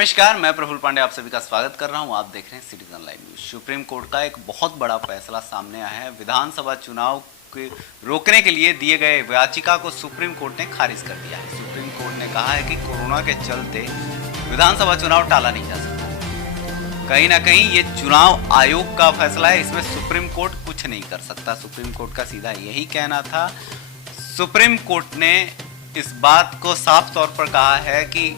नमस्कार, मैं प्रफुल्ल पांडे आप सभी का स्वागत कर रहा हूं। आप देख रहे हैं citizen live news. Supreme court का एक बहुत बड़ा फैसला सामने आया है। विधानसभा चुनाव के रोकने के लिए दिए गए याचिका को सुप्रीम कोर्ट ने खारिज कर दिया है। सुप्रीम कोर्ट ने कहा है कि कोरोना के चलते विधानसभा चुनाव टाला नहीं जा सकता। कहीं ना कहीं ये चुनाव आयोग का फैसला है, इसमें सुप्रीम कोर्ट कुछ नहीं कर सकता। सुप्रीम कोर्ट का सीधा यही कहना था। सुप्रीम कोर्ट ने इस बात को साफ तौर पर कहा है कि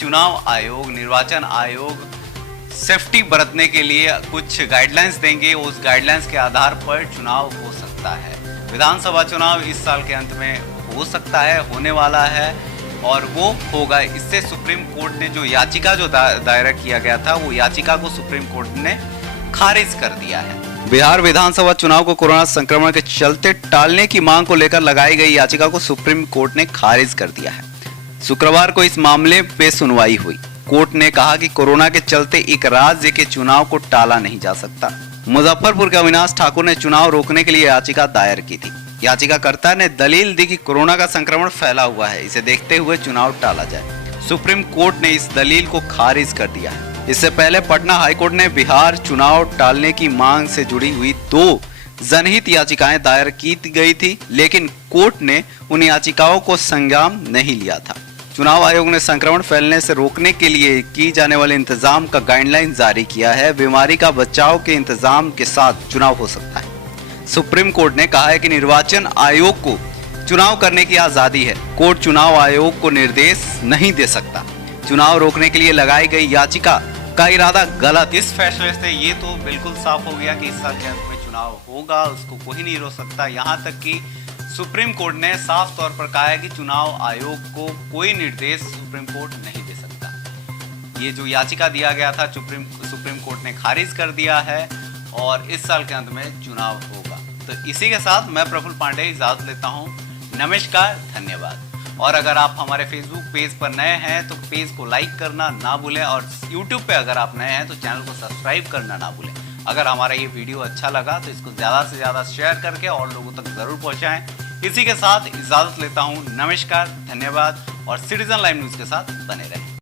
चुनाव आयोग, निर्वाचन आयोग सेफ्टी बरतने के लिए कुछ गाइडलाइंस देंगे। उस गाइडलाइंस के आधार पर चुनाव हो सकता है। विधानसभा चुनाव इस साल के अंत में हो सकता है, होने वाला है और वो होगा। इससे सुप्रीम कोर्ट ने जो याचिका दायर किया गया था, वो याचिका को सुप्रीम कोर्ट ने खारिज कर दिया है। बिहार विधानसभा चुनाव को कोरोना संक्रमण के चलते टालने की मांग को लेकर लगाई गई याचिका को सुप्रीम कोर्ट ने खारिज कर दिया है। शुक्रवार को इस मामले पे सुनवाई हुई। कोर्ट ने कहा कि कोरोना के चलते एक राज्य के चुनाव को टाला नहीं जा सकता। मुजफ्फरपुर के अविनाश ठाकुर ने चुनाव रोकने के लिए याचिका दायर की थी। याचिकाकर्ता ने दलील दी कि कोरोना का संक्रमण फैला हुआ है, इसे देखते हुए चुनाव टाला जाए। सुप्रीम कोर्ट ने इस दलील को खारिज कर दिया है। इससे पहले पटना हाईकोर्ट ने बिहार चुनाव टालने की मांग से जुड़ी हुई 2 जनहित याचिकाएं दायर की गई थी, लेकिन कोर्ट ने उन याचिकाओं को संज्ञान नहीं लिया था। चुनाव आयोग ने संक्रमण फैलने से रोकने के लिए की जाने वाले इंतजाम का गाइडलाइन जारी किया है। बीमारी का बचाव के इंतजाम के साथ चुनाव हो सकता है। सुप्रीम कोर्ट ने कहा है कि निर्वाचन आयोग को चुनाव करने की आजादी है। कोर्ट चुनाव आयोग को निर्देश नहीं दे सकता। चुनाव रोकने के लिए लगाई गई याचिका का इरादा गलत। इस फैसले से ये तो बिल्कुल साफ हो गया कि इस साल के अंत में चुनाव होगा, उसको कोई नहीं रोक सकता। यहाँ तक कि सुप्रीम कोर्ट ने साफ तौर पर कहा है कि चुनाव आयोग को कोई निर्देश सुप्रीम कोर्ट नहीं दे सकता। ये जो याचिका दिया गया था सुप्रीम कोर्ट ने खारिज कर दिया है और इस साल के अंत में चुनाव होगा। तो इसी के साथ मैं प्रफुल्ल पांडे इजाजत लेता हूँ। नमस्कार, धन्यवाद। और अगर आप हमारे फेसबुक पेज पर नए हैं तो पेज को लाइक करना ना भूलें और यूट्यूब पे अगर आप नए हैं तो चैनल को सब्सक्राइब करना ना भूलें। अगर हमारा ये वीडियो अच्छा लगा तो इसको ज़्यादा से ज़्यादा शेयर करके और लोगों तक ज़रूर पहुँचाएँ। इसी के साथ इजाज़त लेता हूँ। नमस्कार, धन्यवाद और सिटीजन लाइव न्यूज़ के साथ बने रहें।